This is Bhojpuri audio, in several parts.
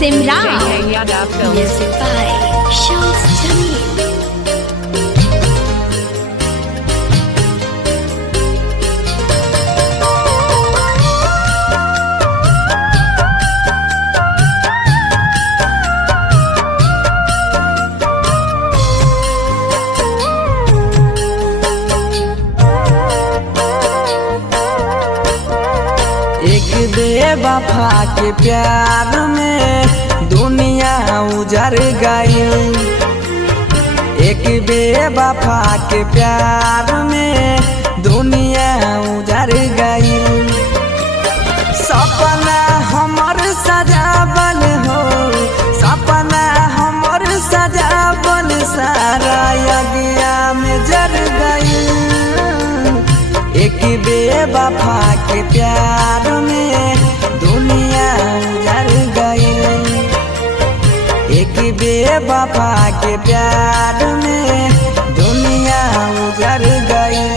Simran. Music by Shams Jamil. एक बेवफा के प्यार में दुनिया उजर गई। एक बेवफा के प्यार में दुनिया उजर गई। सपना हमर सजावल हो, सपना हमर सजावल सारा अगिया में जर गई। एक बेवफा के प्यार में दुनिया उजर गई। एक बेवफा के प्यार में दुनिया उजर गई।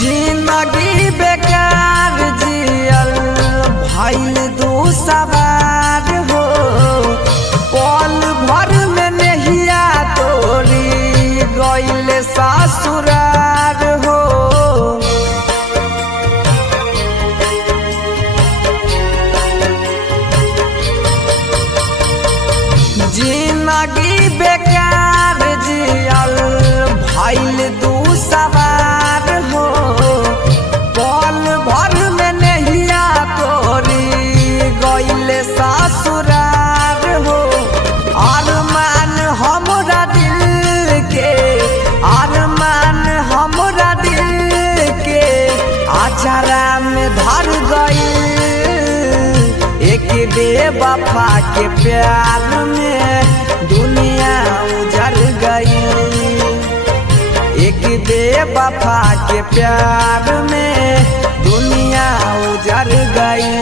जिंदगी बेकार जियल भइल दू सवार हो। पल भर में नहिया तोरी गइल ससुरार हो। जिंदगी बेकार जियल भइल दू सवार हो। पल भर में नहिया तोरी गइल ससुरार हो। अरमान हमरा दिल के, अरमान हमरा दिल के अचारा में धर गई। एक बेवफा के प्यार में दुनिया उजर गई। एक बेवफा के प्यार में दुनिया उजर गई।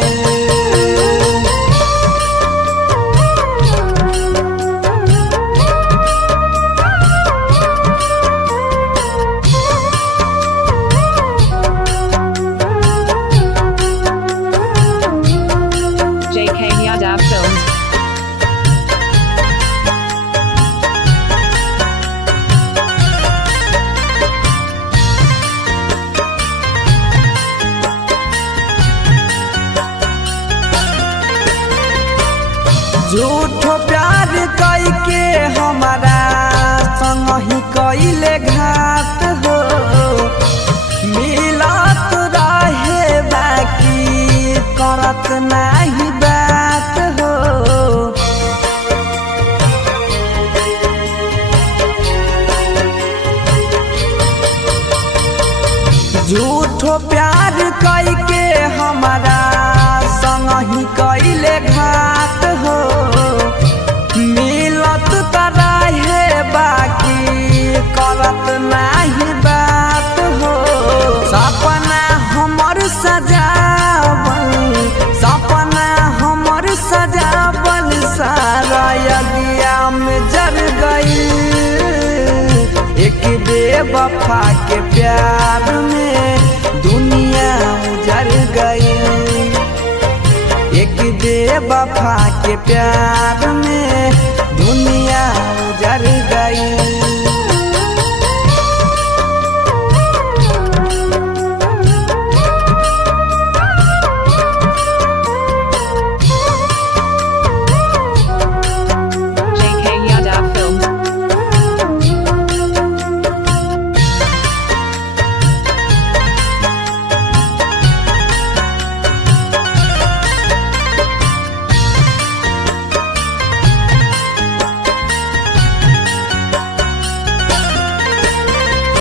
झूठो प्यार कई के हमारा संग ही कइले घात हो। मिलत रहे बाकी करत नहीं बात हो। झूठो प्यार कई के हमारा संग ही कइले घात हो। मिलत रहे बाकी करत नहीं बात हो। सपना हमर सजावल, सपना हमर सजावल सारा अगिया में जर गई। एक बेवफा के प्यार में दुनिया उजर गई। एक बेवफा के प्यार में दुनिया उजर गई।